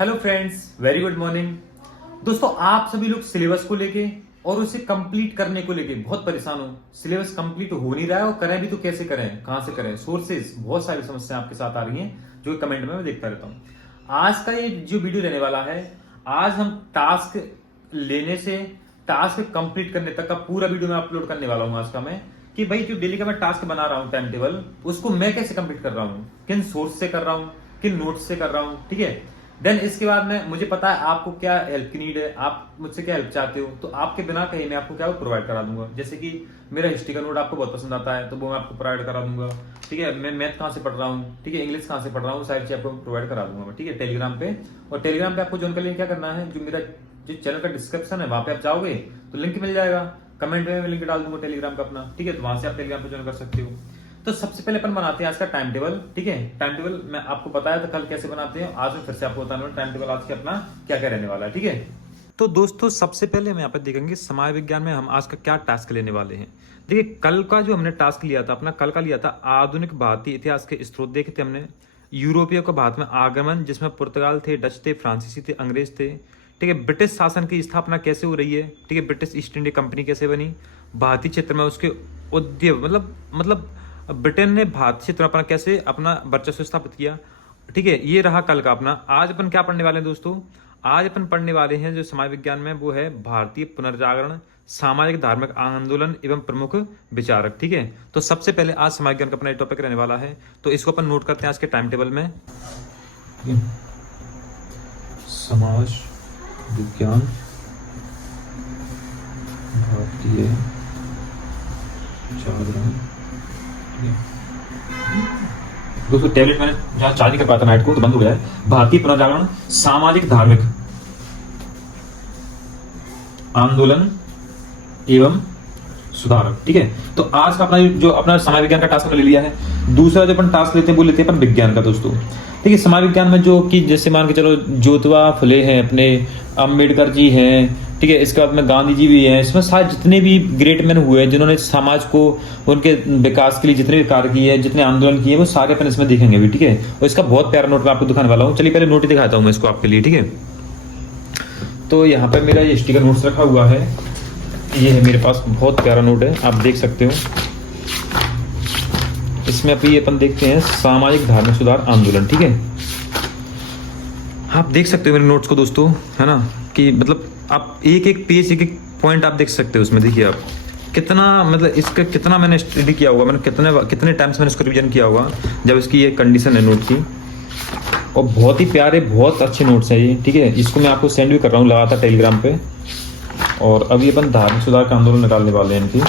Hello friends, very good morning. दोस्तों, आप सभी लोग सिलेबस को लेके और उसे कंप्लीट करने को लेके बहुत परेशान हो। सिलेबस कंप्लीट हो नहीं रहा है और करें भी तो कैसे करें, कहां से करें, सोर्सेज, बहुत सारी समस्याएं आपके साथ आ रही हैं जो कमेंट में मैं देखता रहता हूं। आज का ये जो वीडियो रहने वाला है, आज हम टास्क लेने से टास्क कंप्लीट करने तक का पूरा वीडियो मैं अपलोड करने वाला हूं आज का मैं, कि भाई जो डेली का मैं टास्क बना रहा हूं टाइम टेबल, उसको मैं कैसे कंप्लीट कर रहा हूं, किन सोर्स से कर रहा हूं, किन नोट्स से कर रहा हूं। ठीक है, देन इसके बाद में मुझे पता है आपको क्या हेल्प की नीड है, आप मुझसे क्या हेल्प चाहते हो, तो आपके बिना कहीं मैं आपको क्या प्रोवाइड करा दूंगा। जैसे कि मेरा हिस्ट्री का नोट आपको बहुत पसंद आता है तो वो मैं आपको प्रोवाइड करा दूंगा। ठीक है, मैं मैथ कहाँ से पढ़ रहा हूँ, ठीक है, इंग्लिश कहाँ से पढ़ रहा हूँ, सारी चीज आपको प्रोवाइड करा दूंगा मैं। ठीक है, टेलीग्राम पे, और टेलीग्राम पे आपको ज्वाइन करने क्या करना है, जो मेरा जो चैनल का डिस्क्रिप्शन है वहां पे आप जाओगे तो लिंक मिल जाएगा, कमेंट में मैं लिंक डाल दूंगा टेलीग्राम का अपना। ठीक है, तो वहां से आप टेलीग्राम पे ज्वाइन कर सकते हो। तो सबसे पहले अपन बनाते हैं आज का टाइम टेबल। ठीक है, टाइम टेबल मैं आपको बताया था कल कैसे बनाते हैं, आज मैं फिर से आपको बताने वाला टाइम टेबल आज के अपना क्या क्या रहने वाला है। ठीक है, तो दोस्तों सबसे पहले हम यहाँ पे देखेंगे समाज विज्ञान में हम आज का क्या टास्क लेने वाले हैं। देखिए, कल का जो हमने टास्क लिया था अपना, कल का लिया था आधुनिक भारतीय इतिहास के स्रोत देखे थे हमने, यूरोपीय को भारत में आगमन, जिसमें पुर्तगाल थे, डच थे, फ्रांसीसी थे, अंग्रेज थे। ठीक है, ब्रिटिश शासन की स्थापना कैसे हो रही है, ठीक है, ब्रिटिश ईस्ट इंडिया कंपनी कैसे बनी, भारतीय क्षेत्र में उसके उद्योग मतलब ब्रिटेन ने भारतीय क्षेत्र में अपना कैसे अपना वर्चस्व स्थापित किया। ठीक है, ये रहा कल का अपना। आज अपन क्या पढ़ने वाले हैं दोस्तों, आज अपन पढ़ने वाले हैं जो समाज विज्ञान में, वो है भारतीय पुनर्जागरण, सामाजिक धार्मिक आंदोलन एवं प्रमुख विचारक। ठीक है, तो सबसे पहले आज समाज विज्ञान का अपना टॉपिक रहने वाला है, तो इसको अपन नोट करते हैं आज के टाइम टेबल में। समाज विज्ञान भारतीय जागरण। दोस्तों टैबलेट मैंने जहाँ चार्ज नहीं कर पाया था नाइट को तो बंद हो गया है। भारतीय पुनर्जागरण, सामाजिक धार्मिक आंदोलन एवं सुधारक। ठीक है, तो आज का अपना जो अपना समाज विज्ञान का टास्क ले लिया है। दूसरा जो अपन टास्क लेते हैं वो लेते हैं अपन विज्ञान का दोस्तों। ठीक है, समाज विज्ञान में जो कि जैसे मान के चलो ज्योतिबा फुले हैं, अपने अम्बेडकर जी हैं, ठीक है, इसके बाद में गांधी जी भी हैं, इसमें सारे जितने भी ग्रेट मैन हुए हैं जिन्होंने समाज को उनके विकास के लिए जितने भी कार्य किए हैं, जितने आंदोलन किए हैं, वो सारे अपन इसमें देखेंगे भी। ठीक है, और इसका बहुत प्यारा नोट मैं आपको दिखाने वाला हूँ। चलिए पहले नोट ही दिखाता हूँ मैं इसको आपके लिए। ठीक है, तो यहाँ पे मेरा ये हिस्ट्री का नोट्स रखा हुआ है, ये है मेरे पास, बहुत प्यारा नोट है, आप देख सकते हो। इसमें अभी अपन देखते हैं सामाजिक धार्मिक सुधार आंदोलन। ठीक है, आप देख सकते हो मेरे नोट्स को दोस्तों, है ना, कि मतलब आप एक एक पेज, एक एक पॉइंट आप देख सकते हो उसमें। देखिए आप कितना, मतलब इसका कितना मैंने स्टडी किया होगा, मैंने कितने टाइम्स मैंने इसको रिवीजन किया होगा जब इसकी ये कंडीशन है नोट की। और बहुत ही प्यारे, बहुत अच्छे नोट्स हैं ये। ठीक है, इसको मैं आपको सेंड भी कर रहा हूँ लगातार टेलीग्राम पे। और अभी अपन धार्मिक सुधार का आंदोलन निकालने वाले हैं इनकी।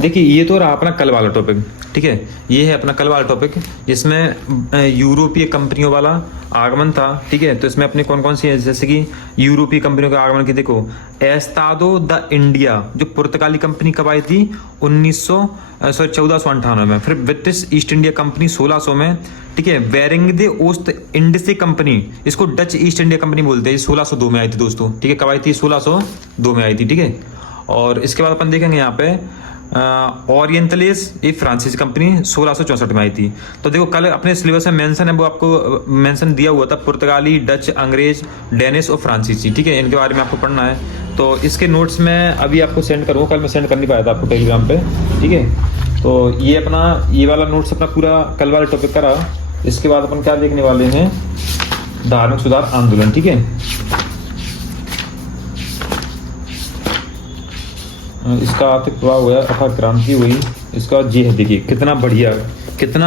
देखिए, ये तो रहा अपना कल वाला टॉपिक। ठीक है, ये है अपना कल वाला टॉपिक, जिसमें यूरोपीय कंपनियों वाला आगमन था। ठीक है, तो इसमें अपने कौन कौन सी है, जैसे कि यूरोपीय कंपनियों का आगमन की देखो, एस्तादो द इंडिया जो पुर्तगाली कंपनी कब आई थी, 1498 में। फिर ब्रिटिश ईस्ट इंडिया कंपनी 1600 में। ठीक है, वेरिंग दे ओस्ट इंडिसे कंपनी, इसको डच ईस्ट इंडिया कंपनी बोलते हैं, 1602 में आई थी दोस्तों। ठीक है, कब आई थी, 1602 में आई थी। ठीक है, और इसके बाद अपन देखेंगे यहाँ पे ओरिएंटलिस, ये फ्रांसीसी कंपनी 1664 में आई थी। तो देखो कल अपने सिलेबस में मेंशन है, वो आपको मेंशन दिया हुआ था, पुर्तगाली, डच, अंग्रेज, डेनिश और फ्रांसीसी। ठीक है, इनके बारे में आपको पढ़ना है। तो इसके नोट्स में अभी आपको सेंड करूँगा, कल मैं सेंड कर नहीं पाया था आपको टेलीग्राम पे। ठीक है, तो ये अपना ये वाला नोट्स अपना पूरा कल वाले टॉपिक का रहा। इसके बाद अपन क्या देखने वाले हैं, धार्मिक सुधार आंदोलन। ठीक है, इसका आर्थिक प्रभाव हुआ अर्थात क्रांति हुई। इसका जी है, देखिए कितना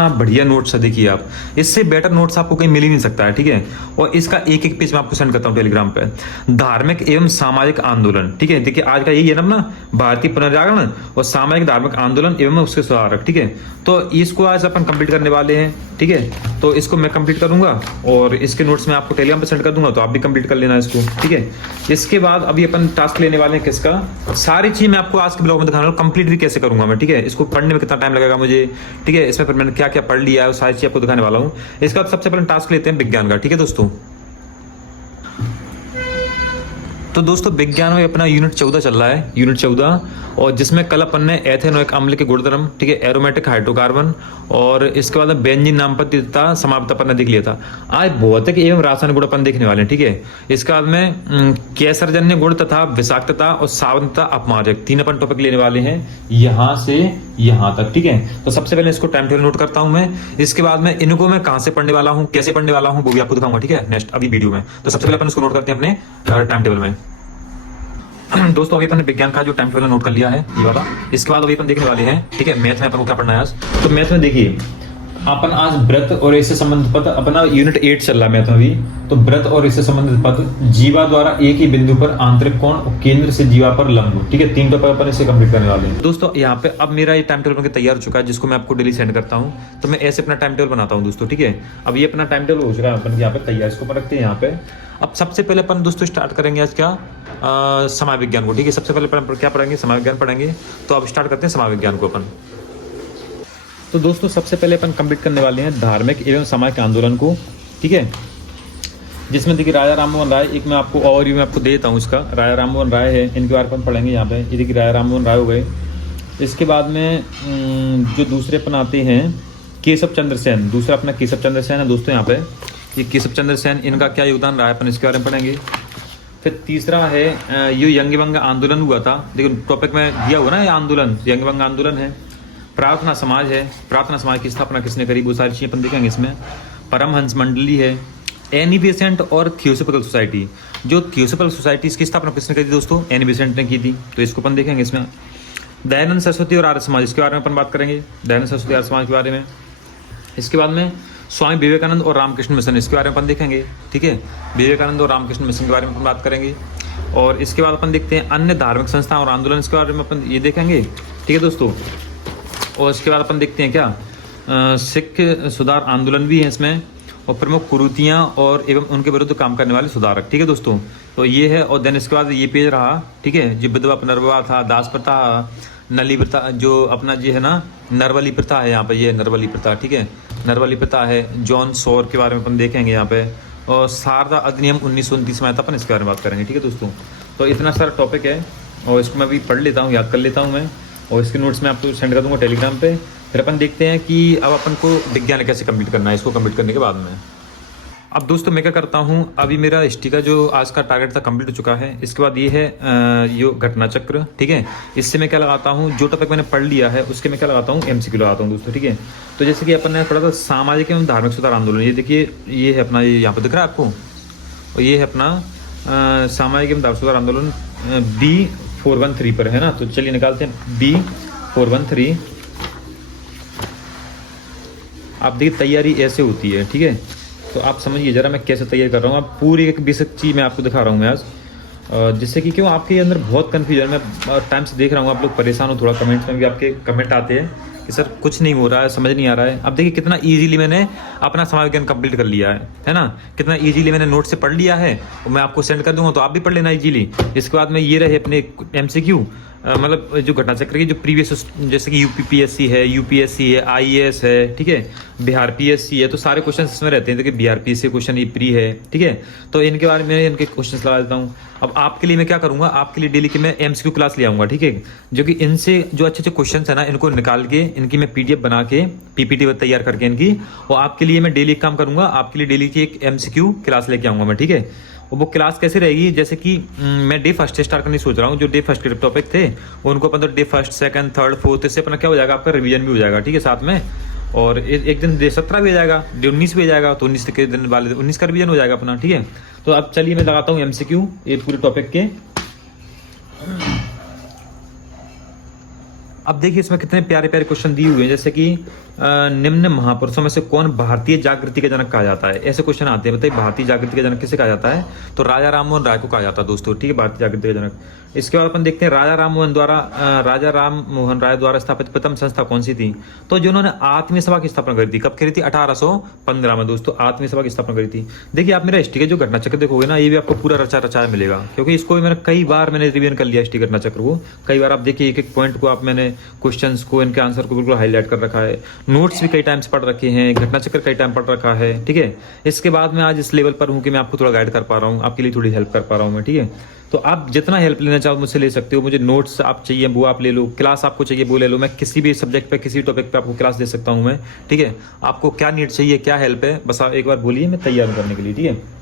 बढ़िया नोट्स है। देखिए आप, इससे बेटर नोट्स आपको कहीं मिल ही नहीं सकता है। ठीक है, और इसका एक एक पेज मैं आपको सेंड करता हूँ टेलीग्राम पे। धार्मिक एवं सामाजिक आंदोलन। ठीक है, देखिए आज का यही है ना, भारतीय पुनर्जागरण और सामाजिक धार्मिक आंदोलन एवं उसके सुधारक। ठीक है, तो इसको आज अपन कंप्लीट करने वाले हैं। ठीक है, तो इसको मैं कंप्लीट करूंगा और इसके नोट्स मैं आपको टेलीग्राम पे सेंड कर दूंगा, तो आप भी कंप्लीट कर लेना इसको। ठीक है, इसके बाद अभी अपन टास्क लेने वाले हैं किसका, सारी चीज मैं आपको आज के ब्लॉग में दिखाने वाला हूं, कंप्लीट भी कैसे करूंगा मैं। ठीक है, इसको पढ़ने में कितना टाइम लगेगा मुझे, ठीक है, इसमें फिर मैंने क्या क्या पढ़ लिया है, वो सारी चीज आपको दिखाने वाला हूँ। इसका सबसे पहले टास्क लेते हैं विज्ञान का। ठीक है दोस्तों, तो दोस्तों विज्ञान में अपना यूनिट 14 चल रहा है, यूनिट 14, और जिसमें कल अपन ने एथेनोइक अम्ल के गुणधर्म, ठीक है, एरोमेटिक हाइड्रोकार्बन और इसके बाद बेंजीन नामपत्र तथा समाप्त अपन ने देख लिया था। आज भौतिक एवं रासायनिक गुण अपन देखने वाले हैं, ठीक है। इसके बाद में कैसरजन्य गुण तथा विषाक्तता और सावधता अपमारक, 3 अपन टॉपिक लेने वाले हैं यहाँ से यहाँ तक, ठीक है। तो सबसे पहले इसको टाइम टेबल नोट करता हूँ मैं, इसके बाद में इनको मैं कहाँ से पढ़ने वाला हूँ, कैसे पढ़ने वाला हूँ, वो भी आपको दिखाऊंगा, ठीक है, नेक्स्ट अभी वीडियो में। तो सबसे पहले अपन इसको नोट करते हैं अपने टाइम टेबल में। दोस्तों अभी अपन ने विज्ञान का जो टाइम टेबल नोट कर लिया है ये वाला। इसके बाद अभी अपन देखने वाले हैं, ठीक है, मैथ में अपन को क्या पढ़ना है आज। तो मैथ में देखिए अपन आज व्रत और इससे संबंधित पद, अपना यूनिट 8 चल रहा है मैथ में भी। तो व्रत और इससे संबंधित पद, जीवा द्वारा एक ही बिंदु पर आंतरिक कोण और केंद्र से जीवा पर लंब, ठीक है, 3 टॉपिक अपन इसे कंप्लीट करने वाले हैं। दोस्तों यहाँ पे अब मेरा ये टाइम टेबल तैयार हो चुका है, जिसको मैं आपको डेली सेंड करता हूँ। तो मैं ऐसे अपना टाइम टेबल बनाता हूँ दोस्तों, ठीक है। अब ये अपना टाइम टेबल हो चुका है अपन यहाँ पे तैयार, इसको अपन रखते हैं यहाँ पे। अब सबसे पहले अपन दोस्तों स्टार्ट करेंगे आज क्या, समाज विज्ञान को, ठीक है। सबसे पहले अपन क्या पढ़ेंगे, समाज विज्ञान पढ़ेंगे। तो अब स्टार्ट करते हैं समाज विज्ञान को अपन। तो दोस्तों सबसे पहले अपन कंप्लीट करने वाले हैं धार्मिक एवं सामाजिक आंदोलन को, ठीक है, जिसमें देखिए राजा राममोहन राय, एक मैं आपको ओवरव्यू में आपको दे देता हूँ इसका। राजा राममोहन राय है, इनके बारे में अपन पढ़ेंगे यहाँ पे। ये देखिए राजा राममोहन राय हो गए। इसके बाद में जो दूसरे अपन आते हैं केशव चंद्र सेन, दूसरा अपना केशव चंद्र सेन है दोस्तों यहाँ पे। ये केशव चंद्र सेन, इनका क्या योगदान रहा है अपन इसके बारे में पढ़ेंगे। फिर तीसरा है ये यंग आंदोलन हुआ था, देखिए टॉपिक में दिया हुआ ना, ये आंदोलन यंग आंदोलन है। प्रार्थना समाज है, प्रार्थना समाज की स्थापना किसने करी, वो सारी चीजें अपन देखेंगे इसमें। परमहंस मंडली है, एनी बेसेंट और थियोसोफिकल सोसाइटी, जो थियोसोफिकल सोसाइटी इसकी स्थापना किसने करी थी दोस्तों, एनी बेसेंट ने की थी, तो इसको अपन देखेंगे इसमें। दयानंद सरस्वती और आर्य समाज, इसके बारे में अपन बात करेंगे, दयानंद सरस्वती आर्य समाज के बारे में। इसके बाद में स्वामी विवेकानंद और रामकृष्ण मिशन, इसके बारे में अपन देखेंगे, ठीक है, विवेकानंद और रामकृष्ण मिशन के बारे में अपन बात करेंगे। और इसके बाद अपन देखते हैं अन्य धार्मिक संस्था और आंदोलन, इसके बारे में अपन ये देखेंगे, ठीक है दोस्तों। और इसके बाद अपन देखते हैं क्या सिख सुधार आंदोलन भी है इसमें, और प्रमुख कुरीतियाँ और एवं उनके विरुद्ध काम करने वाले सुधारक, ठीक है दोस्तों। तो ये है। और देन इसके बाद ये पेज रहा, ठीक है, जो विधवा पुनर्विवाह था, दास प्रथा, नली प्रथा, जो अपना ये है ना नरवली प्रथा है यहाँ पे, ये नरवली प्रथा, ठीक है, नरवली प्रथा है। जॉन सौर के बारे में अपन देखेंगे यहाँ पे। और शारदा अधिनियम 1929 में आया था, अपन इसके बारे में बात करेंगे, ठीक है दोस्तों। तो इतना सारा टॉपिक है और इसको मैं भी पढ़ लेता हूँ, याद कर लेता हूँ मैं, और इसके नोट्स में आपको सेंड कर दूंगा टेलीग्राम पे। फिर अपन देखते हैं कि अब अपन को विज्ञान कैसे कंप्लीट करना है, इसको कंप्लीट करने के बाद में। अब दोस्तों मैं क्या करता हूँ, अभी मेरा हिस्ट्री का जो आज का टारगेट था कंप्लीट हो चुका है। इसके बाद ये है ये घटना चक्र, ठीक है। इससे मैं क्या लगाता हूँ, जो टॉपिक मैंने पढ़ लिया है उसके मैं क्या लगाता हूँ, MCQ लगाता हूँ दोस्तों, ठीक है। तो जैसे कि अपन ने पढ़ा था सामाजिक एवं धार्मिक सुधार आंदोलन, ये देखिए ये है अपना, ये यहाँ पर दिख रहा है आपको, और ये है अपना सामाजिक एवं धार्मिक सुधार आंदोलन B413 पर है ना। तो चलिए निकालते हैं B413। आप देखिए तैयारी ऐसे होती है, ठीक है। तो आप समझिए जरा मैं कैसे तैयारी कर रहा हूँ। आप पूरी एक बेसिक चीज़ मैं आपको दिखा रहा हूँ मैं आज, जिससे कि क्यों आपके अंदर बहुत कन्फ्यूजन, मैं टाइम से देख रहा हूँ आप लोग परेशान हो थोड़ा, कमेंट्स में भी आपके कमेंट आते हैं कि सर कुछ नहीं हो रहा है, समझ नहीं आ रहा है। अब देखिए कितना इजीली मैंने अपना समाज विज्ञान कंप्लीट कर लिया है ना, कितना इजीली मैंने नोट से पढ़ लिया है, और मैं आपको सेंड कर दूंगा तो आप भी पढ़ लेना इजीली। इसके बाद में ये रहे अपने MCQ, मतलब जो घटना चक्र की जो प्रीवियस, जैसे कि UPPSC है, UPSC है, IAS है, ठीक है, बिहार PSC है, तो सारे क्वेश्चन इसमें रहते हैं। देखिए बिहार PSC क्वेश्चन ये प्री है, ठीक है। तो इनके बारे में इनके क्वेश्चन लगा देता हूँ। अब आपके लिए मैं क्या करूँगा, आपके लिए डेली की मैं MCQ क्लास ले आऊँगा, ठीक है, जो कि इनसे जो अच्छे अच्छे क्वेश्चन है ना, इनको निकाल के इनकी मैं PDF बना के PPT तैयार करके इनकी, और आपके लिए मैं डेली एक काम करूँगा, आपके लिए डेली की एक MCQ क्लास लेके आऊँगा मैं, ठीक है। वो क्लास कैसे रहेगी, जैसे कि मैं डे फर्स्ट से स्टार्ट करने सोच रहा हूँ। जो डे फर्स्ट के टॉपिक थे उनको अपन तो day first, second, third, fourth, इससे अपना क्या हो जाएगा, आपका रिवीजन भी हो जाएगा, ठीक है, साथ में। और एक दिन डे 17 भी हो जाएगा, डे 19 भी हो जाएगा, तो 19 के दिन वाले 19 का रिवीजन हो जाएगा अपना, ठीक है। तो अब चलिए मैं लगाता हूँ MCQ ये पूरे टॉपिक के। अब देखिए इसमें कितने प्यारे प्यारे क्वेश्चन दिए हुए हैं, जैसे कि निम्न महापुरुषों में से कौन भारतीय जागृति के जनक कहा जाता है, ऐसे क्वेश्चन आते हैं। बताइए भारतीय जागृति के जनक किसे कहा जाता है, तो राजा राममोहन राय को कहा जाता है दोस्तों, ठीक है, भारतीय जागृति के जनक। इसके बाद अपन देखते हैं राजा राम मोहन राय द्वारा स्थापित प्रथम संस्था कौन सी थी, तो जिन्होंने आत्मीय सभा की स्थापना करी थी, कब करी थी, 1815 में दोस्तों आत्मीय सभा की स्थापना करी थी। देखिए आप मेरा हिस्ट्री का जो घटना चक्र देखोगे ना, ये भी आपको पूरा रचा रचाया मिलेगा, क्योंकि इसको भी मैंने कई बार रिवीजन कर लिया हिस्ट्री घटना चक्र को, कई बार आप देखिए एक एक पॉइंट को आप मैंने क्वेश्चंस को, इनके आंसर को बिल्कुल हाईलाइट कर रखा है। नोट्स भी कई टाइम से पढ़ रखे हैं, घटना चक्र कई टाइम पढ़ रखा है, ठीक है। इसके बाद मैं आज इस लेवल पर हूँ कि मैं आपको थोड़ा गाइड कर पा रहा हूँ, आपके लिए थोड़ी हेल्प कर पा रहा हूँ मैं, ठीक है। तो आप जितना हेल्प लेना चाहो मुझसे ले सकते हो। मुझे नोट्स आप चाहिए वो आप ले लो, क्लास आपको चाहिए वो ले लो, मैं किसी भी सब्जेक्ट पे किसी टॉपिक पे आपको क्लास दे सकता हूँ मैं, ठीक है। आपको क्या नीड चाहिए, क्या हेल्प है, बस आप एक बार बोलिए, मैं तैयार हूँ करने के लिए, ठीक है।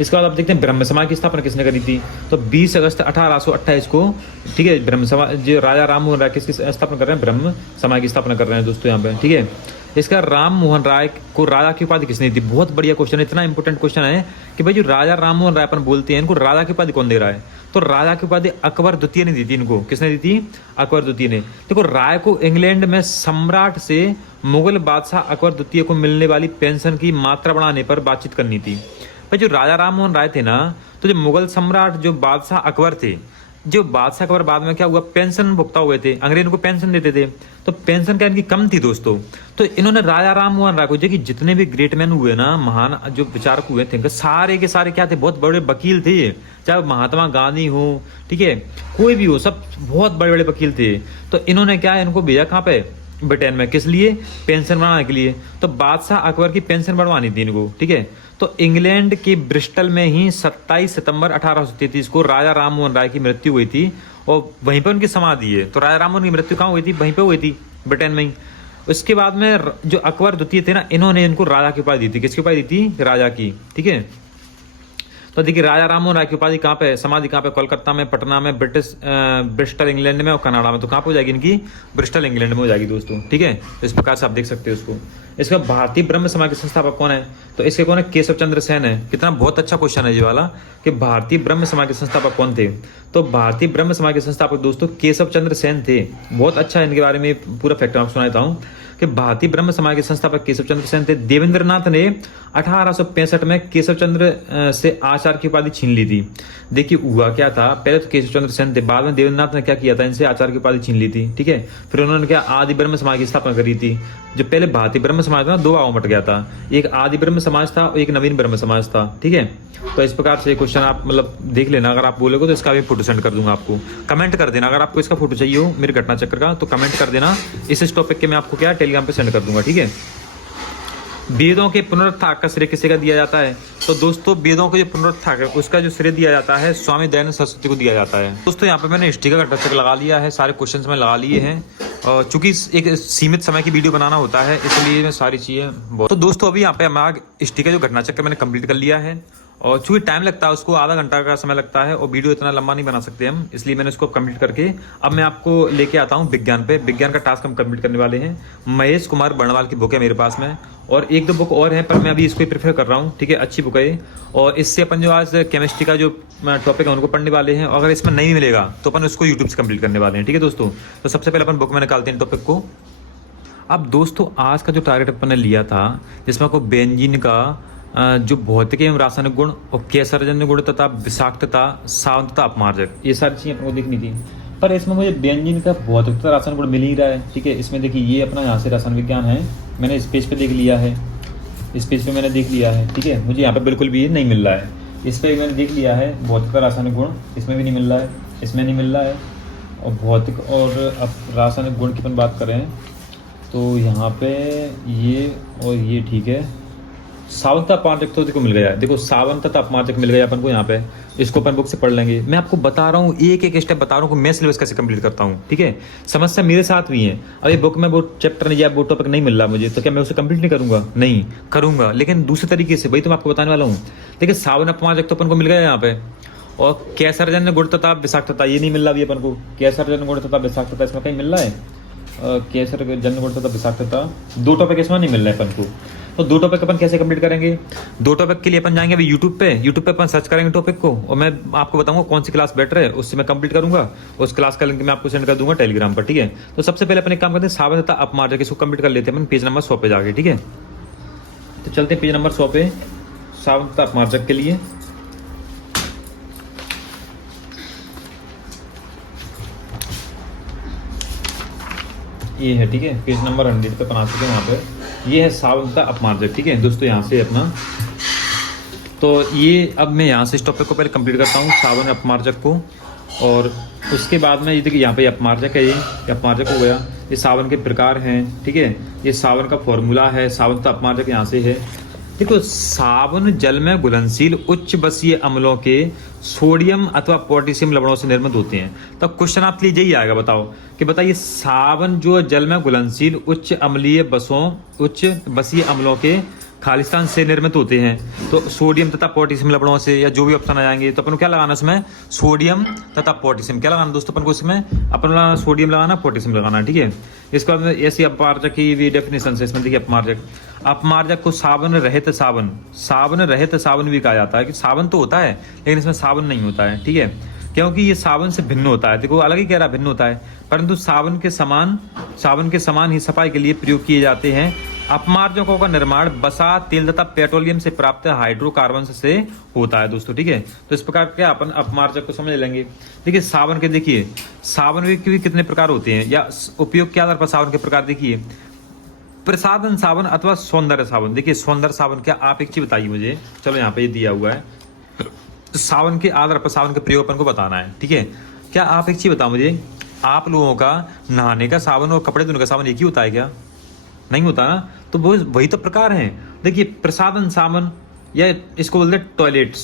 इसके बाद आप देखते हैं ब्रह्म समाज की स्थापना किसने करी थी। तो 20 अगस्त 1828 को, ठीक है, ब्रह्म समाज जो राजा राम मोहन राय किसकी स्थापना कर रहे हैं, ब्रह्म समाज की स्थापना कर रहे हैं दोस्तों यहाँ पे, ठीक है। इसका राम मोहन राय को राजा की उपाधि किसने दी। बहुत बढ़िया क्वेश्चन है, इतना इंपॉर्टेंट क्वेश्चन है कि भाई जो राजा राम मोहन राय अपन बोलते हैं, इनको राजा की उपाधि कौन दे रहा है। तो राजा की उपाधि अकबर द्वितीय ने दी थी इनको। किसने दी थी, अकबर द्वितीय ने। देखो राय को इंग्लैंड में सम्राट से मुगल बादशाह अकबर द्वितीय को मिलने वाली पेंशन की मात्रा बढ़ाने पर बातचीत करनी थी। भाई जो राजा राम मोहन राय थे ना, तो जो मुगल सम्राट जो बादशाह अकबर थे, जो बादशाह अकबर बाद में क्या हुआ, पेंशन भुगता हुए थे, अंग्रेज इनको पेंशन देते थे, तो पेंशन क्या इनकी कम थी दोस्तों। तो इन्होंने राजा राम मोहन राय को, जो कि जितने भी ग्रेट मैन हुए ना, महान जो विचारक हुए थे, सारे के सारे क्या थे, बहुत बड़े वकील थे। चाहे महात्मा गांधी हो, ठीक है, कोई भी हो, सब बहुत बड़े बड़े वकील थे। तो इन्होंने क्या है, इनको भेजा कहाँ पे, ब्रिटेन में, किस लिए, पेंशन बढ़ाने के लिए। तो बादशाह अकबर की पेंशन बढ़वानी थी इनको, ठीक है। तो इंग्लैंड के ब्रिस्टल में ही 27 सितंबर 1833 को राजा राम मोहन राय की मृत्यु हुई थी और वहीं पर उनकी समाधि है। तो राजा राम मोहन की मृत्यु कहाँ हुई थी, वहीं पे हुई थी, ब्रिटेन में ही। उसके बाद में जो अकबर द्वितीय थे ना, इन्होंने इनको राजा की उपाधि दी थी। किसकी उपाधि दी थी, राजा की, ठीक है। तो देखिए राजा राम मोहन राय की उपाधि कहाँ पे, समाधि कहाँ पे, कोलकाता में, पटना में, ब्रिस्टल इंग्लैंड में और कनाडा में। तो कहाँ पे हो जाएगी इनकी, ब्रिस्टल इंग्लैंड में हो जाएगी दोस्तों, ठीक है। तो इस प्रकार से आप देख सकते हो उसको। इसका भारतीय ब्रह्म समाज के संस्थापक कौन है, तो इसके कौन है, केशव चंद्र सेन है। कितना बहुत अच्छा क्वेश्चन है ये वाला कि भारतीय ब्रह्म समाज के संस्थापक कौन थे। तो भारतीय ब्रह्म समाज के संस्थापक दोस्तों केशव चंद्र सेन थे। बहुत अच्छा है, इनके बारे में पूरा फैक्ट आपको सुनाता हूँ कि भारतीय ब्रह्म समाज के संस्थापक केशव चंद्र सेन थे। देवेंद्रनाथ ने 1865 में केशव चंद्र से आचार्य की उपाधि छीन ली थी। देखिए हुआ क्या था, पहले तो केशव चंद्र सेन थे, बाद में देवेंद्रनाथ ने क्या किया था, इनसे आचार्य की उपाधि छीन ली थी, ठीक है। फिर उन्होंने क्या, आदि ब्रह्म समाज की स्थापना करी थी। जो पहले भारतीय ब्रह्म समाज था, दो भागों में बट गया था, एक आदि ब्रह्म समाज था और एक नवीन ब्रह्म समाज था, ठीक है। तो इस प्रकार से क्वेश्चन आप मतलब देख लेना, अगर आप बोलोगे तो इसका भी फोटो सेंड कर दूंगा आपको, कमेंट कर देना। अगर आपको इसका फोटो चाहिए हो मेरे घटना चक्र का, तो कमेंट कर देना, इस टॉपिक के मैं आपको क्या टेलीग्राम पे सेंड कर दूंगा, ठीक है। वेदों के पुनरुत्थान का श्रेय किसे का दिया जाता है। तो दोस्तों वेदों का जो पुनरुत्थान है उसका जो श्रेय दिया जाता है स्वामी दयानंद सरस्वती को दिया जाता है। दोस्तों यहाँ पे मैंने हिस्ट्री का घटना चक्र लगा लिया है, सारे क्वेश्चंस में लगा लिए हैं, और चूंकि एक सीमित समय की वीडियो बनाना होता है इसलिए मैं सारी चीजें। तो दोस्तों अभी यहाँ पे हमारा हिस्ट्री का जो घटना चक्र मैंने कंप्लीट कर लिया है, और चूंकि टाइम लगता है उसको, आधा घंटा का समय लगता है और वीडियो इतना लंबा नहीं बना सकते हम, इसलिए मैंने उसको कंप्लीट करके अब मैं आपको लेके आता हूँ विज्ञान पे। विज्ञान का टास्क हम कंप्लीट करने वाले हैं। महेश कुमार बर्णवाल की बुक है मेरे पास में, और एक दो बुक और है, पर मैं अभी इसको प्रेफर कर रहा हूँ, ठीक है। अच्छी बुक है, और इससे अपन जो आज केमिस्ट्री का जो टॉपिक है उनको पढ़ने वाले हैं, और अगर इसमें नहीं मिलेगा तो अपन उसको यूट्यूब से कंप्लीट करने वाले हैं, ठीक है दोस्तों। तो सबसे पहले अपन बुक में निकालते हैं टॉपिक को। अब दोस्तों आज का जो टारगेट अपन ने लिया था, जिसमें आपको बेंजीन का जो भौतिक एवं रासायनिक गुण और केसरजन्य गुण तथा विषाक्तता, सावधता, अपमार्जक, ये सारी चीजें अपने को देखनी थी। पर इसमें मुझे बेंजीन का भौतिक तथा रासायनिक गुण मिल ही रहा है, ठीक है। इसमें देखिए ये अपना यहाँ से रसायन विज्ञान है, मैंने इस पेज पे देख लिया है, इस पेज पे मैंने देख लिया है, ठीक है। मुझे यहाँ पे बिल्कुल भी नहीं मिल रहा है, इस पर मैंने देख लिया है भौतिक रासायनिक गुण, इसमें भी नहीं मिल रहा है, इसमें नहीं मिल रहा है। और भौतिक और अब रासायनिक गुण की अपन बात करें तो यहाँ पे ये और ये, ठीक है। सावधता अपमार्जक तो देखो मिल गया, देखो सावधता अपमार्जक मिल गया अपन को यहाँ पे, इसको अपन बुक से पढ़ लेंगे। मैं आपको बता रहा हूँ, एक एक स्टेप बता रहा हूँ कि मैं सिलेबस कैसे कंप्लीट करता हूँ, ठीक है। समस्या मेरे साथ भी है, अभी बुक में वो चैप्टर नहीं या वो टॉपिक नहीं मिल रहा मुझे, तो क्या मैं उसे कंप्लीट नहीं करूंगा, नहीं करूंगा, लेकिन दूसरे तरीके से। भाई तो मैं आपको बताने वाला हूँ। देखिए सावन अपमार्जक तो अपन को मिल गया यहाँ पे, और कैसरजन्य गुण तथा विषाक्तता ये नहीं मिल रहा अभी अपन को। कैसरजन्य गुण तथा विषाक्तता इसमें कहीं मिल रहा है, कैसरजन्य गुण तथा विषाक्तता दो टॉपिक इसमें नहीं मिल रहा है अपन को। तो दो टॉपिक अपन कैसे कंप्लीट करेंगे, दो टॉपिक के लिए अपन जाएंगे अभी यूट्यूब पे अपन सर्च करेंगे टॉपिक को, और मैं आपको बताऊंगा कौन सी क्लास बेटर है, उससे मैं कंप्लीट करूंगा। उस क्लास का लिंक मैं आपको सेंड कर दूंगा टेलीग्राम पर, ठीक है। तो सबसे पहले अपन एक काम करते हैं, सावधता अपमार्जक, इसको कंप्लीट कर लेते हैं अपन पेज नंबर 100 पे जाके, ठीक है। तो चलते हैं पेज नंबर 100 पे, सावधता अपमार्जक के लिए। ये है, ठीक है, पेज नंबर 100 पे अपन आ चुके हैं। यहाँ पे ये है सावधता अपमार्जक, ठीक है दोस्तों। यहाँ से अपना तो ये अब मैं यहाँ से इस टॉपिक को पहले कंप्लीट करता हूँ, सावधता अपमार्जक को। और उसके बाद में ये देखिए यहाँ पे अपमार्जक है, ये अपमार्जक हो गया। ये सावन के प्रकार हैं, ठीक है। ये सावन का फॉर्मूला है, सावन का अपमार्जक यहाँ से है। देखो, सावन जल में घुलनशील उच्च बसीय अम्लों के सोडियम अथवा पोटेशियम लवणों से निर्मित होते हैं। तो क्वेश्चन आपके लिए यही आएगा, बताओ कि बताइए सावन जो जल में घुलनशील उच्च बसीय अम्लों के खालिस्तान से निर्मित होते हैं। तो सोडियम तथा पोटेशियम लवणों से, या जो भी ऑप्शन आ जाएंगे, तो अपन को क्या लगाना इसमें, सोडियम तथा पोटेशियम। क्या लगाना दोस्तों अपन को इसमें, अपन सोडियम लगाना, पोटेशियम लगाना, ठीक है। इसके बाद ऐसी अपमार्जक की भी डेफिनेशन है इसमें, देखिए अपमार्जक को सावन रहित सावन भी कहा जाता है। कि सावन तो होता है लेकिन इसमें सावन नहीं होता है, ठीक है, क्योंकि ये सावन से भिन्न होता है। देखो अलग ही कह रहा भिन्न होता है, परंतु सावन के समान ही सफाई के लिए प्रयोग किए जाते हैं। अपमार्जकों का निर्माण वसा, तेल तथा पेट्रोलियम से प्राप्त हाइड्रोकार्बन से होता है दोस्तों, ठीक है। तो इस प्रकार के अपन अपमार्जक को समझ लेंगे। देखिए सावन के, देखिए सावन के भी कितने प्रकार होते हैं, या उपयोग के आधार पर सावन के प्रकार देखिए। प्रसादन सावन अथवा सौंदर्य सावन। देखिए सौंदर्य सावन, क्या आप एक चीज बताइए मुझे, चलो यहाँ पे ये दिया हुआ है, सावन के आधार पर सावन के प्रयोग अपन को बताना है, ठीक है। क्या आप एक चीज बताओ मुझे, आप लोगों का नहाने का सावन और कपड़े धोने का सावन एक ही होता है क्या? नहीं होता ना। तो वो वही तो प्रकार हैं। देखिए प्रसादन सावन, या इसको बोलते हैं टॉयलेट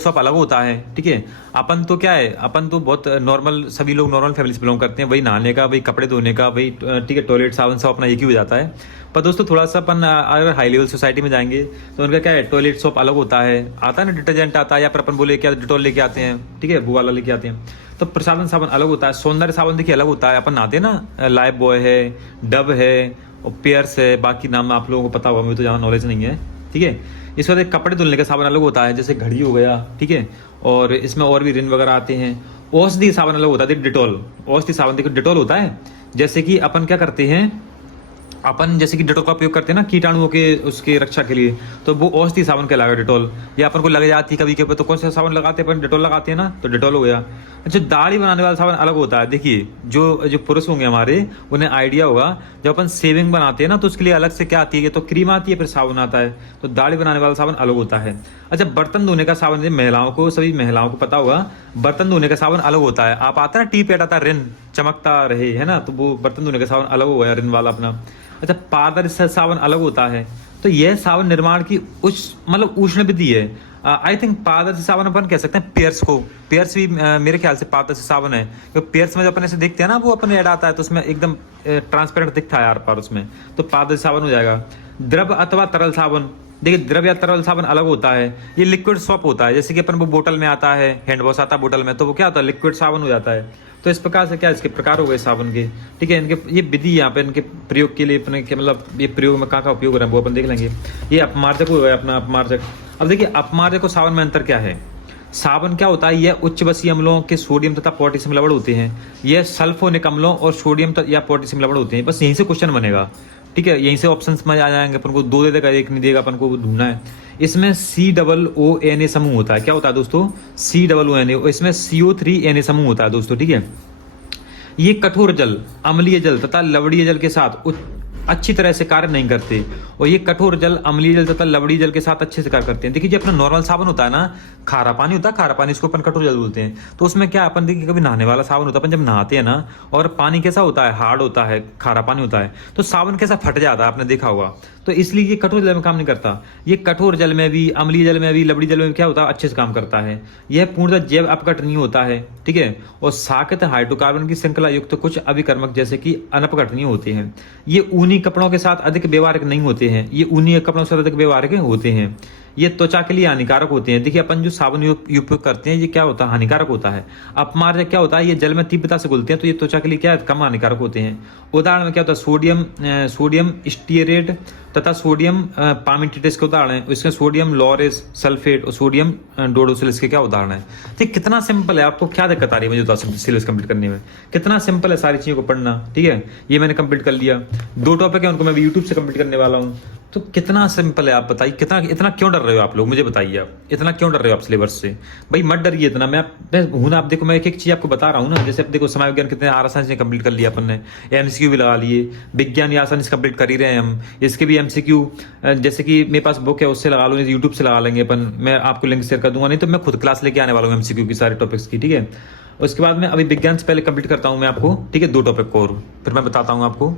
सॉप अलग होता है, ठीक है। अपन तो क्या है, अपन तो बहुत नॉर्मल, सभी लोग नॉर्मल फैमिली से बिलोंग करते हैं, वही नहाने का, वही कपड़े धोने का, वही, ठीक है, टॉयलेट सावन सब अपना एक ही हो जाता है। पर दोस्तों थोड़ा सा अपन अगर हाई लेवल सोसाइटी में जाएंगे तो उनका क्या है, टॉयलेट सॉप अलग होता है, आता है ना, डिटर्जेंट आता है, या फिर अपन बोले क्या डिटॉल लेके आते हैं, ठीक है, वो वाला लेके आते हैं। तो प्रसादन सावन अलग होता है। सौंदर्य सावन देखिए अलग होता है, अपन नहाते हैं ना, लाइफ बॉय है, डब है और पेयर्स है, बाकी नाम आप लोगों को पता होगा, मुझे तो ज़्यादा नॉलेज नहीं है, ठीक है। इसके बाद कपड़े धुलने का साबुन अलग होता है, जैसे घड़ी हो गया, ठीक है, और इसमें और भी रिन वगैरह आते हैं। औषधि साबुन अलग होता है, डिटॉल, औषधि साबुन देखो डिटॉल होता है। जैसे कि अपन क्या करते हैं, अपन जैसे कि डिटॉल का उपयोग करते हैं ना कीटाणुओं के उसके रक्षा के लिए, तो वो औषधि साबुन कहलाएगा डिटॉल। या अपन को लग जाती है कभी कभी, तो कौन सा साबुन लगाते हैं अपन, डिटॉल लगाते हैं ना, तो डिटॉल हो गया। अच्छा, दाढ़ी बनाने वाला साबुन अलग होता है। देखिए जो पुरुष होंगे हमारे, उन्हें आइडिया होगा, जब अपन सेविंग बनाते हैं ना, तो उसके लिए अलग से क्या आती है, तो क्रीम आती है, फिर साबुन आता है। तो दाढ़ी बनाने वाला साबुन अलग होता है। अच्छा, बर्तन धोने का साबुन, महिलाओं को, सभी महिलाओं को पता होगा, बर्तन धोने का साबुन अलग होता है। आप आता है ना टी पैड आता है, रिन चमकता रहे, है ना, तो वो बर्तन धोने का साबुन अलग हो गया, रिन वाला अपना। अच्छा, पारदर्शी सावन अलग होता है। तो यह सावन निर्माण की मतलब उष्ण विधि है। आई थिंक पारदर्शी सावन अपन कह सकते हैं पेयर्स को। पेयर्स भी मेरे ख्याल से पारदर्शी सावन है, क्योंकि पेयर्स में जब अपन ऐसे देखते हैं ना, वो अपन ऐड आता है तो उसमें एकदम ट्रांसपेरेंट दिखता है यार पार उसमें, तो पारदर्शी सावन हो जाएगा। द्रव अथवा तरल साबुन, देखिए द्रव या तरल साबुन अलग होता है। ये लिक्विड सॉप होता है, जैसे कि अपन वो बोतल में आता है, हैंड वॉश आता है बोतल में, तो वो क्या होता है, लिक्विड साबुन हो जाता है। तो इस प्रकार से क्या इसके प्रकार हो गए साबुन के, ठीक है। इनके ये विधि यहाँ पे इनके प्रयोग के लिए अपने के मतलब ये प्रयोग में कहाँ उपयोग हो रहा है वो अपन देख लेंगे। ये अपमार्जक हो गया अपना अपमार्जक। अब देखिए अपमार्जक और साबुन में अंतर क्या है। साबुन क्या होता है, यह उच्च बसीय अम्लों के सोडियम तथा पोटेशियम लवण होते हैं। यह सल्फोनिक अम्लों और सोडियम या पोटेशियम लवण होते हैं। बस यहीं से क्वेश्चन बनेगा, ठीक है, यहीं से ऑप्शंस में आ जाएंगे। अपन को दो दे देगा, एक नहीं देगा, अपन को ढूंढना है। इसमें COONA समूह होता है। क्या होता है दोस्तों, COONA। इसमें CO3Na समूह होता है दोस्तों, ठीक है। ये कठोर जल, अम्लीय जल तथा लवणीय जल के साथ अच्छी तरह से कार्य नहीं करते, और ये कठोर जल, अम्लीय जल तथा लवणीय जल के साथ अच्छे से कार्य करते हैं। देखिए जो अपना नॉर्मल साबुन होता है ना, खारा पानी होता है, खारा पानी इसको अपन कठोर जल बोलते हैं। तो उसमें क्या अपन देखिए, कभी नहाने वाला साबुन होता है, अपन जब नहाते हैं ना, और पानी कैसा होता है, हार्ड होता है, खारा पानी होता है, तो साबुन कैसा फट जाता है, आपने देखा होगा। तो इसलिए ये कठोर जल में काम नहीं करता। ये कठोर जल में भी, अम्लीय जल में भी, लवणीय जल में भी क्या होता है, अच्छे से काम करता है। यह पूर्णतः जैव अपघट नहीं होता है, ठीक है, और साकेत हाइड्रोकार्बन की श्रृंखला युक्त कुछ अभिकर्मक जैसे कि अनपघटनीय होते हैं। ये ऊनी कपड़ों के साथ अधिक व्यवहारिक नहीं होते हैं। ये ऊनी कपड़ों से अधिक व्यवहारिक होते हैं। ये त्वचा के लिए हानिकारक होते हैं। देखिए अपन जो साबुन उपयोग करते हैं, ये क्या होता है, हानिकारक होता है। अपमार्जक क्या होता है, ये जल में तीव्रता से घुलते हैं, तो ये त्वचा के लिए क्या है, कम हानिकारक होते हैं। उदाहरण में क्या होता है, सोडियम स्टीयरेट तथा सोडियम पामिटेट के उदाहरण है। इसमें सोडियम लॉरेस सल्फेट और सोडियम डोडोसिल इसके क्या उदाहरण है। ठीक, कितना सिंपल है, आपको क्या दिक्कत आ रही है मुझे तो सिलेबस कंप्लीट करने में, कितना सिंपल है सारी चीजों को पढ़ना, ठीक है। ये मैंने कंप्लीट कर लिया। 2 टॉपिक है, उनको मैं यूट्यूब से कंप्लीट करने वाला हूँ। तो कितना सिंपल है, आप बताइए, इतना क्यों डर रहे हो आप लोग, मुझे बताइए आप इतना क्यों डर रहे हो आप सिलेबस से। भाई मत डरिए इतना, मैं हूं ना, आप देखो मैं एक एक चीज आपको बता रहा हूँ ना। जैसे आप देखो समय विज्ञान कितने आसानी से कंप्लीट कर लिया अपन ने, MCQ भी लगा लिए, विज्ञान ये आसानी से कंप्लीट कर ही रहे हैं हम। इसके भी MCQ जैसे कि मेरे पास बुक है, उससे लगा लो, यूट्यूब से लगा लेंगे अपन, मैं आपको लिंक शेयर कर दूंगा, नहीं तो मैं खुद क्लास लेके आने वाला हूँ MCQ की सारे टॉपिक्स की, ठीक है। उसके बाद में अभी विज्ञान से पहले कंप्लीट करता हूँ मैं आपको, ठीक है, 2 टॉपिक को, और फिर मैं बताता हूँ आपको।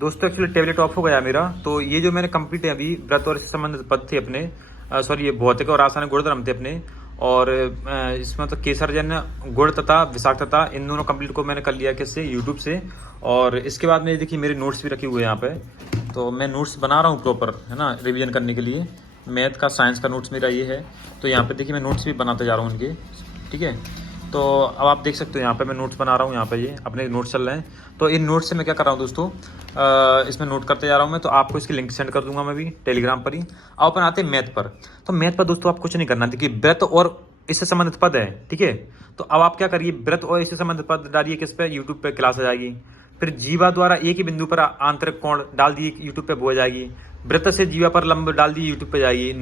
दोस्तों एक्चुअली टैबलेट ऑफ हो गया मेरा, तो ये जो मैंने कंप्लीट है अभी व्रत और इससे संबंधित पद थे अपने, सॉरी ये भौतिक और रासायनिक गुण धर्म थे अपने, और इसमें तो केसरजन्य गुण तथा विषाक्तता, इन दोनों कंप्लीट को मैंने कर लिया किससे, यूट्यूब से। और इसके बाद में देखिए मेरे नोट्स भी रखे हुए हैं यहाँ पे, तो मैं नोट्स बना रहा हूँ प्रॉपर, है ना, रिवीजन करने के लिए। मैथ का, साइंस का नोट्स मेरा ये है, तो यहाँ पे देखिए मैं नोट्स भी बनाते जा रहा हूँ उनके, ठीक है। तो अब आप देख सकते हो यहाँ पे मैं नोट्स बना रहा हूँ, यहाँ पे ये अपने नोट्स चल रहे हैं। तो इन नोट्स से मैं क्या कर रहा हूँ दोस्तों, इसमें नोट करते जा रहा हूँ मैं, तो आपको इसकी लिंक सेंड कर दूंगा मैं भी टेलीग्राम पर ही। अब अपन आते हैं मैथ पर। तो मैथ पर दोस्तों आप कुछ नहीं करना, देखिए व्रत और इससे संबंधित पद है, ठीक है। तो अब आप क्या करिए, व्रत और इससे संबंधित पद डालिए किस पे, यूट्यूब पे क्लास आ जाएगी। फिर जीवा द्वारा एक ही बिंदु पर आंतरिक कोण डाल दिए, यूट्यूब पे वो आ जाएगी। वृत्त से जीवा पर लंब डाल दिए, यूट्यूब पे जाइए।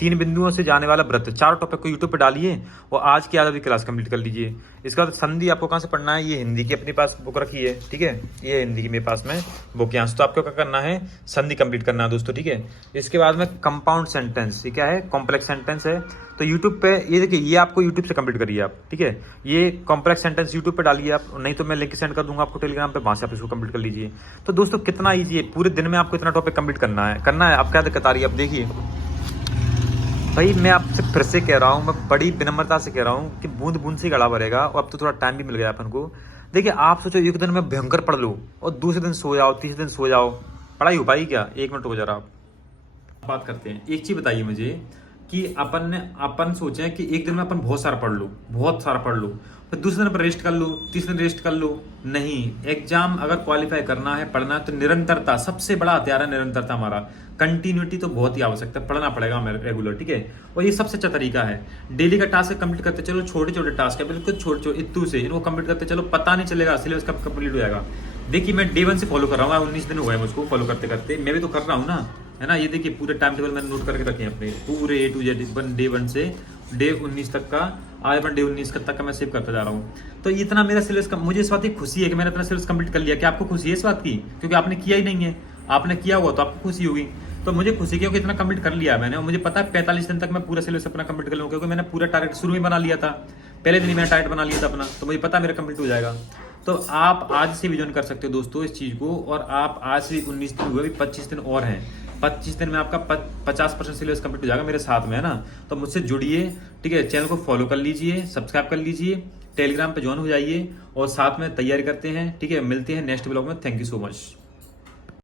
3 बिंदुओं से जाने वाला वृत्त, 4 टॉपिक को यूट्यूब पे डालिए और आज की आधा भी क्लास कंप्लीट कर लीजिए। इसका बाद संधि आपको कहाँ से पढ़ना है, ये हिंदी की अपने पास बुक रखी है, ठीक है, ये हिंदी की मेरे पास में बुक यहाँ से। तो आपको क्या करना है, संधि कंप्लीट करना है दोस्तों, ठीक है। इसके बाद में कंपाउंड सेंटेंस, ये क्या है, कॉम्प्लेक्स सेंटेंस है। तो यूट्यूब पे ये देखिए, ये आपको यूट्यूब से कंप्लीट करिए आप, ठीक है। ये कॉम्प्लेक्स सेंटेंस यूट्यूब पे डालिए आप, नहीं तो मैं लिंक सेंड कर दूंगा आपको टेलीग्राम पे, वहां से आप इसको कंप्लीट कर लीजिए। तो दोस्तों कितना ईजी है, पूरे दिन में आपको इतना टॉपिक कंप्लीट करना है। अब क्या दिक्कत आ रही है, अब देखिए भाई मैं आपसे फिर से कह रहा हूँ, मैं बड़ी विनम्रता से कह रहा हूँ कि बूंद बूंद से गड़ा भरेगा, और अब तो थोड़ा टाइम भी मिल गया अपन को। देखिए आप सोचो एक दिन में भयंकर पढ़ लो और दूसरे दिन सो जाओ, तीसरे दिन सो जाओ, पढ़ाई हो पाई क्या? 1 मिनट रुको जरा, आप बात करते हैं। एक चीज बताइए मुझे कि अपन सोचे कि एक दिन में अपन बहुत सारा पढ़ लो, बहुत सारा पढ़ लो, फिर दूसरे दिन पर रेस्ट कर लो, तीसरे दिन रेस्ट कर लो। नहीं, एग्जाम अगर क्वालिफाई करना है, पढ़ना है, तो निरंतरता सबसे बड़ा हथियार है, निरंतरता हमारा। कंटिन्यूटी तो बहुत ही आवश्यक है, पढ़ना पड़ेगा हमें रेगुलर, ठीक है। और ये सबसे अच्छा तरीका है, डेली का टास्क कंप्लीट करते चलो, छोटे छोटे टास्क है बिल्कुल छोटे छोटे, इतू से इनको कंप्लीट करते चलो, पता नहीं चलेगा सिलेबस कब कंप्लीट हो जाएगा। देखिए मैं डे 1 से फॉलो कर रहा हूँ, 19 दिन हो गए मुझको फॉलो करते करते, मैं भी तो कर रहा हूँ ना, है ना। ये देखिए पूरे टाइम टेबल मैंने नोट करके रखे हैं अपने, पूरे A to Z, डे 1 से डे 19 तक का, आज अपन डे 19 तक का मैं सेव करता जा रहा हूँ। तो इतना मेरा सिलेबस, मुझे इस बात की खुशी है कि मैंने अपना सिलेबस कंप्लीट कर लिया। क्या आपको खुशी है इस बात की? क्योंकि आपने किया ही नहीं है, आपने किया हुआ तो आपको खुशी होगी। तो मुझे खुशी क्योंकि इतना कंप्लीट कर लिया मैंने, और मुझे पता है 45 दिन तक मैं पूरा सिलेबस अपना कंप्लीट कर लूँगा, क्योंकि मैंने पूरा टारगेट शुरू में बना लिया था, पहले दिन ही मैंने टारगेट बना लिया था अपना, तो मुझे पता है मेरा कंप्लीट हो जाएगा। तो आप आज से भी ज्वाइन कर सकते हो दोस्तों इस चीज़ को, और आप आज से 19 दिन हुए, अभी 25 दिन और हैं, 25 दिन में आपका 50% सिलेबस कंप्लीट हो जाएगा मेरे साथ में, है ना। तो मुझसे जुड़िए, ठीक है, चैनल को फॉलो कर लीजिए, सब्सक्राइब कर लीजिए, टेलीग्राम पे ज्वाइन हो जाइए, और साथ में तैयारी करते हैं, ठीक है। मिलते हैं नेक्स्ट ब्लॉग में, थैंक यू सो मच।